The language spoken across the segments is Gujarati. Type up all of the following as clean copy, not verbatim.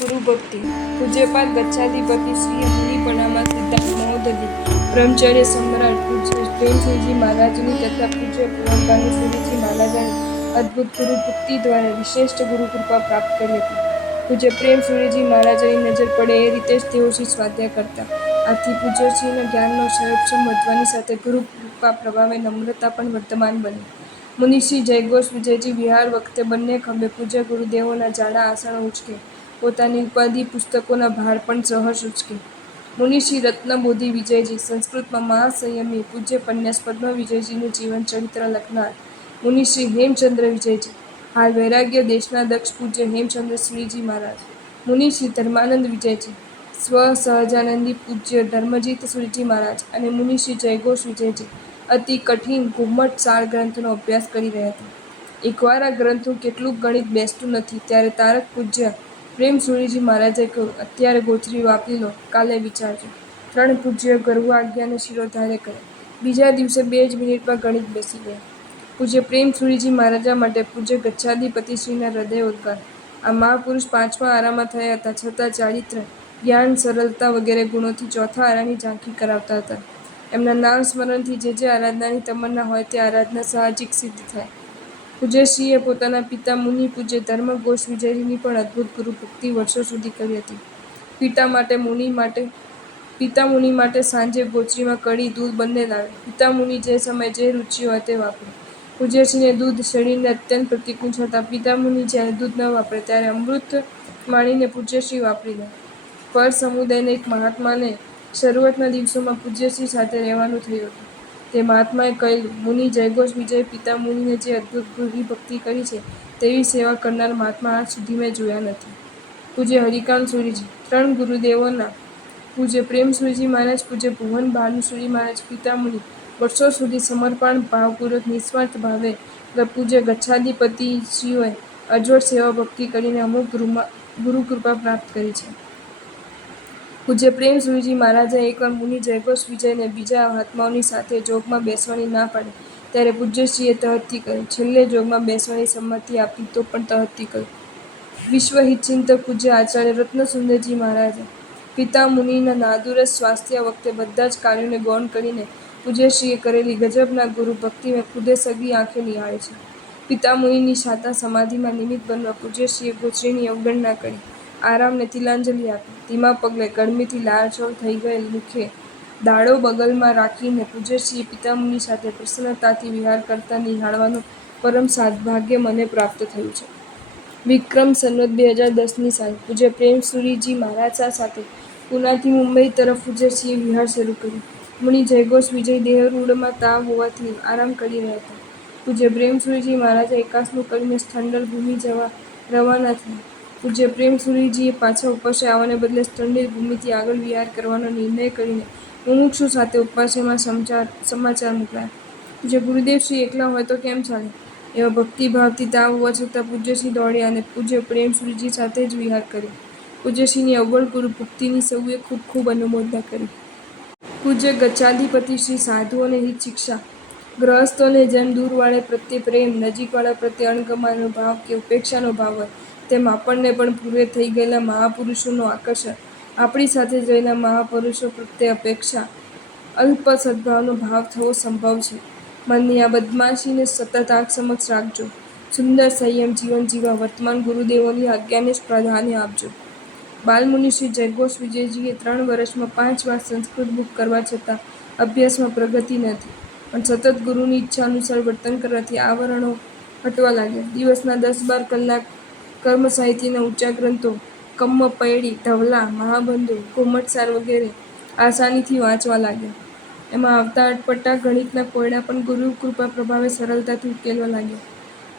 ગુરુ ભક્તિ પૂજ્યપાદ ગચ્છાધિપતિ શ્રી મુનિપણામાં સિદ્ધાર્થ મહોદધિ બ્રહ્મચર્ય સમ્રાટ પૂજ્ય પ્રેમસિંહજી મહારાજની તથા પૂજ્ય ભુવનભાનુ સુરીજી મહારાજાની અદ્ભુત ગુરુ ભક્તિ દ્વારા વિશિષ્ટ ગુરુ કૃપા પ્રાપ્ત કરી હતી. પૂજ્ય પ્રેમસિંહજી મહારાજાની નજર પડે એ રીતે જ તેઓ શ્રી સ્વાધ્યાય કરતા. આથી પૂજ્યશ્રીના જ્ઞાનનો સર્વક્ષમ વધવાની સાથે ગુરુ કૃપા પ્રભાવે નમ્રતા પણ વર્ધમાન બની. મુનિશ્રી જયઘોષ વિજયજી વિહાર વખતે બંને ખંભે પૂજ્ય ગુરુદેવોના જાડા આસણો ઉંચકે પોતાની ઉપાધિ પુસ્તકોના ભાર પણ સહર્ષ ઉંચકે. મુનિશ્રી રત્નબોધિ વિજયજી સંસ્કૃતમાં મહાસંયમી પૂજ્ય પન્યાસ પદ્મ વિજયજીનું જીવન ચરિત્ર લખનાર મુનિશ્રી હેમચંદ્ર વિજયજી હાલ વૈરાગ્ય દેશના દક્ષ પૂજ્ય હેમચંદ્ર સુરીજી મહારાજ. મુનિશ્રી ધર્માનંદ વિજયજી સ્વ સહજાનંદી પૂજ્ય ધર્મજીત સુરીજી મહારાજ અને મુનિશ્રી જયઘોષ વિજયજી અતિ કઠિન ઘુમ્મટ સાર ગ્રંથનો અભ્યાસ કરી રહ્યા હતા. એકવાર આ ગ્રંથનું કેટલુંક ગણિત બેસતું નથી ત્યારે તારક પૂજ્ય પ્રેમ સુરીજી મહારાજે કહ્યું, અત્યારે ગોચરી વાપરી લો, કાલે વિચારજો. 3 પૂજ્ય ગર્વ આજ્ઞાને શિરોધાર્ય કર્યા. બીજા દિવસે 2 જ મિનિટમાં ગણિત બેસી ગયા. પૂજ્ય પ્રેમ સુરીજી મહારાજા માટે પૂજ્ય ગચ્છાધિપતિશ્રીના હૃદયોદ્ગાર. આ મહાપુરુષ 5મા આરામાં થયા હતા છતાં ચારિત્ર્ય, જ્ઞાન, સરળતા વગેરે ગુણોથી ચોથા આરાની ઝાંખી કરાવતા હતા. એમના નામ સ્મરણથી જે આરાધનાની તમન્ના હોય તે આરાધના સાહજિક સિદ્ધ થાય. પૂજ્યશ્રીએ પોતાના પિતા મુનિ પૂજ્ય ધર્મઘોષ વિજયજીની પણ અદ્ભુત ગુરુ ભક્તિ વર્ષો સુધી કરી હતી. પિતા મુનિ માટે સાંજે ગોચરીમાં કઢી, દૂધ બંને લાવે. પિતા મુનિ જે સમયે જે રુચિ હોય તે વાપરે. પૂજ્યશ્રીને દૂધ શરીરને અત્યંત પ્રતિકૂળ છતાં પિતા મુનિ જ્યારે દૂધ ન વાપરે ત્યારે અમૃત માણીને પૂજ્યશ્રી વાપરી લે. પર સમુદાયના એક મહાત્માને શરૂઆતના દિવસોમાં પૂજ્યશ્રી સાથે રહેવાનું થયું હતું. તે મહાત્માએ કહેલું, મુનિ જયઘોષ વિજય પિતા મુનિને જે અદ્ભુત ગુરુ ભક્તિ કરી છે તેવી સેવા કરનાર મહાત્મા આજ સુધી મેં જોયા નથી. પૂજ્ય હરિકાંત સુરીજી 3 ગુરુદેવોના પૂજ્ય પ્રેમ સુરીજી મહારાજ, પૂજ્ય ભુવન ભાનુ સુરી મહારાજ, પિતા મુનિ વર્ષો સુધી સમર્પણ ભાવપૂર્વક નિસ્વાર્થ ભાવે પૂજ્ય ગચ્છાધિપતિશ્રીઓએ અજોડ સેવા ભક્તિ કરીને અમુક ગુરુ કૃપા પ્રાપ્ત કરી છે. પૂજ્ય પ્રેમ સુરીજી મહારાજે એકવાર મુનિ જયઘોષ વિજયને બીજા મહાત્માઓની સાથે જોગમાં બેસવાની ના પાડી ત્યારે પૂજ્યશ્રીએ તહતથી કહ્યું. છેલ્લે જોગમાં બેસવાની સંમતિ આપી તો પણ તહતથી કહ્યું. વિશ્વહિતચિંતક પૂજ્ય આચાર્ય રત્નસુંદરજી મહારાજે પિતા મુનિના નાદુરસ્ત સ્વાસ્થ્ય વખતે બધા જ કાર્યોને ગૌણ કરીને પૂજ્યશ્રીએ કરેલી ગજબના ગુરુ ભક્તિ મેં ખુદે સગી આંખે નિહાળી છે. પિતા મુનિની શાતા સમાધિમાં નિમિત્ત બનવા પૂજ્યશ્રીએ ગોચરીની અવગણના કરી, આરામને તિલાંજલિ આપી. ધીમા પગલે ગરમીથી લાલચોળ થઈ ગયેલ મુખે દાડો બગલમાં રાખીને પૂજ્યશ્રીએ પિતા મુનિ સાથે પ્રસન્નતાથી વિહાર કરતા નિહાળવાનું પરમ સદભાગ્ય મને પ્રાપ્ત થયું છે. વિક્રમ સંવત 2010ની સાલ પૂજ્ય પ્રેમ સુરીજી મહારાજ સાથે પૂનાથી મુંબઈ તરફ પૂજ્યશ્રીએ વિહાર શરૂ કર્યો. મુનિ જયઘોષ વિજય દેહરૂઢમાં તાવ હોવાથી આરામ કરી રહ્યા હતા. પૂજ્ય પ્રેમ સુરીજી મહારાજે એકાસનું કરીને સ્થળાંતર ભૂમિ જવા રવાના થયા. પૂજ્ય પ્રેમ સુરીજીએ પાછા ઉપાશ્રય આવવાને બદલે સ્થળાંતર ભૂમિથી આગળ વિહાર કરવાનો નિર્ણય કરીને મુમુક્ષુ સાથે ઉપાશ્રયમાં સમાચાર મોકલ્યા. પૂજ્ય ગુરુદેવશ્રી એકલા હોય તો કેમ ચાલે? એવા ભક્તિભાવથી તાવ હોવા છતાં પૂજ્યશ્રી દોડ્યા અને પૂજ્ય પ્રેમ સુરીજી સાથે જ વિહાર કર્યો. પૂજ્યશ્રીની અવ્વલ ગુરુ ભક્તિની સૌએ ખૂબ ખૂબ અનુમોદના કરી. પૂજ્ય ગચ્છાધિપતિશ્રી સાધુઓને હિત શિક્ષા, ગ્રહસ્થોને જેમ દૂરવાળા પ્રત્યે પ્રેમ, નજીકવાળા પ્રત્યે અણગમાનો ભાવ કે ઉપેક્ષાનો ભાવ હોય તેમ આપણને પણ પૂર્વે થઈ ગયેલા મહાપુરુષોનું આકર્ષણ, આપણી સાથે રહેલા મહાપુરુષો પ્રત્યે અપેક્ષા, અલ્પ સદ્ભાવનો ભાવ થવો સંભવ છે. મનની આ બદમાશીને સતત આંખ સમક્ષ રાખજો. સુંદર સંયમ જીવન જીવવા વર્તમાન ગુરુદેવોની આજ્ઞાને જ પ્રાધાન્ય આપજો. બાલમુનિ શ્રી જયઘોષ વિજયજીએ 3 વર્ષમાં 5 વાર સંસ્કૃત બુક કરવા છતાં અભ્યાસમાં પ્રગતિ નથી, પણ સતત ગુરુની ઈચ્છા અનુસાર વર્તન કરવાથી આવરણો હટવા લાગ્યા. દિવસના 10-12 કલાક કર્મ સાહિત્યના ઊંચા ગ્રંથો કમ્મપૈડી, ધવલા, મહાબંધુ, ઘુમ્મટસાર વગેરે આસાનીથી વાંચવા લાગ્યા. એમાં આવતા અટપટા ગણિતના કોયડા પણ ગુરુ કૃપા પ્રભાવે સરળતાથી ઉકેલવા લાગ્યા.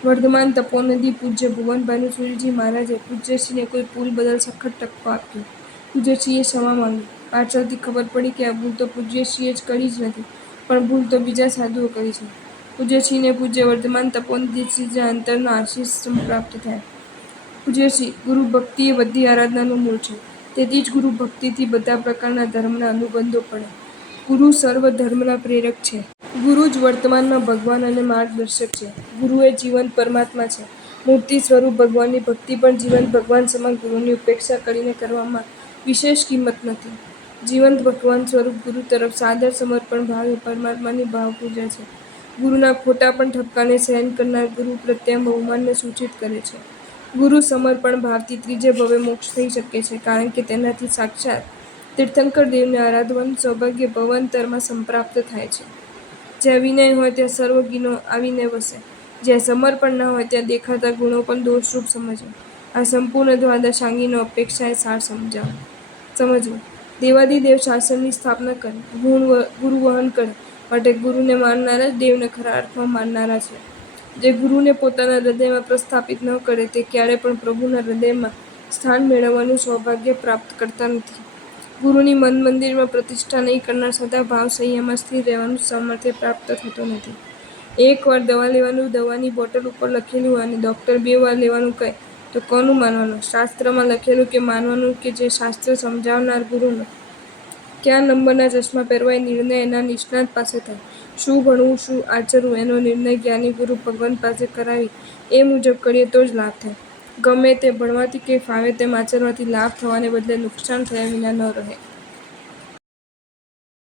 વર્ધમાન તપોનિધિ પૂજ્ય ભુવનભાનુ સુરીજી મહારાજે પૂજ્યશ્રીને કોઈ ભૂલ બદલ સખત ઠપકો આપ્યો. પૂજ્યશ્રીએ ક્ષમા માંગી. પાછળથી ખબર પડી કે આ ભૂલ તો પૂજ્યશ્રીએ કરી જ નથી, પણ ભૂલ તો બીજા સાધુઓ કરી છે. પૂજ્યશ્રીને પૂજ્ય વર્ધમાન તપોનિધિશ્રીના અંતરના આશીષ પ્રાપ્ત થયા. પૂજ્યશ્રી ગુરુ ભક્તિ એ બધી આરાધનાનું મૂળ છે. તેથી જ ગુરુ ભક્તિથી બધા પ્રકારના ધર્મના અનુબંધો પડે. ગુરુ સર્વ ધર્મના પ્રેરક છે. ગુરુ જ વર્તમાનમાં ભગવાન અને માર્ગદર્શક છે. ગુરુ એ જીવંત પરમાત્મા છે. મૂર્તિ સ્વરૂપ ભગવાનની ભક્તિ પણ જીવંત ભગવાન સમાન ગુરુની ઉપેક્ષા કરીને કરવામાં વિશેષ કિંમત નથી. જીવંત ભગવાન સ્વરૂપ ગુરુ તરફ સાદર સમર્પણ ભાવ એ પરમાત્માની ભાવ પૂજા છે. ગુરુના ખોટા પણ ઠપકાને સહન કરનાર ગુરુ પ્રત્યે બહુમાનને સૂચિત કરે છે. ગુરુ સમર્પણ ભાવથી ત્રીજે ભવે મોક્ષ થઈ શકે છે, કારણ કે તેનાથી સાક્ષાત તીર્થંકર દેવને આરાધવાનું સૌભાગ્ય ભવાંતરમાં સંપ્રાપ્ત થાય છે. જ્યાં વિનય હોય ત્યાં સર્વ ગુણો આવીને વસે. જ્યાં સમર્પણ ન હોય ત્યાં દેખાતા ગુણો પણ દોષરૂપ સમજવા. આ સંપૂર્ણ દ્વાદશાંગીનો અપેક્ષાએ સાર સમજવું. દેવાદિદેવ શાસનની સ્થાપના કરે, ગુરુ વહન કરે, માટે ગુરુને માનનારા જ દેવને ખરા અર્થમાં માનનારા છે. જે ગુરુને પોતાના હૃદયમાં પ્રસ્થાપિત ન કરે તે ક્યારે પણ પ્રભુના હૃદયમાં સ્થાન મેળવવાનું સૌભાગ્ય પ્રાપ્ત કરતા નથી. ગુરુની મન મંદિરમાં પ્રતિષ્ઠા નહીં કરનાર સદા ભાવ સંયમમાં સ્થિર રહેવાનું સામર્થ્ય પ્રાપ્ત થતું નથી. એકવાર દવા લેવાનું દવાની બોટલ ઉપર લખેલું હોય અને ડૉક્ટર 2 વાર લેવાનું કહે તો કોનું માનવાનું? શાસ્ત્રમાં લખેલું કે માનવાનું કે જે શાસ્ત્ર સમજાવનાર ગુરુનું? કયા નંબરના ચશ્મા પહેરવા એ નિર્ણય એના નિષ્ણાત પાસે થાય. શું ભણવું, શું આચરવું એનો નિર્ણય જ્ઞાની ગુરુ ભગવાન પાસે કરાવી એ મુજબ કરીએ તો જ લાભ થાય. ગમે તે ભણવાથી કે ફાવે તેમ આચરવાથી લાભ થવાને બદલે નુકસાન થયા વિના ન રહે.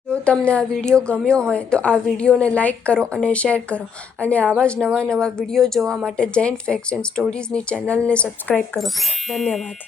જો તમને આ વિડીયો ગમ્યો હોય તો આ વિડીયોને લાઇક કરો અને શેર કરો, અને આવા જ નવા વિડીયો જોવા માટે જૈન ફેક્ટ્સ એન્ડ સ્ટોરીઝની ચેનલને સબસ્ક્રાઇબ કરો. ધન્યવાદ.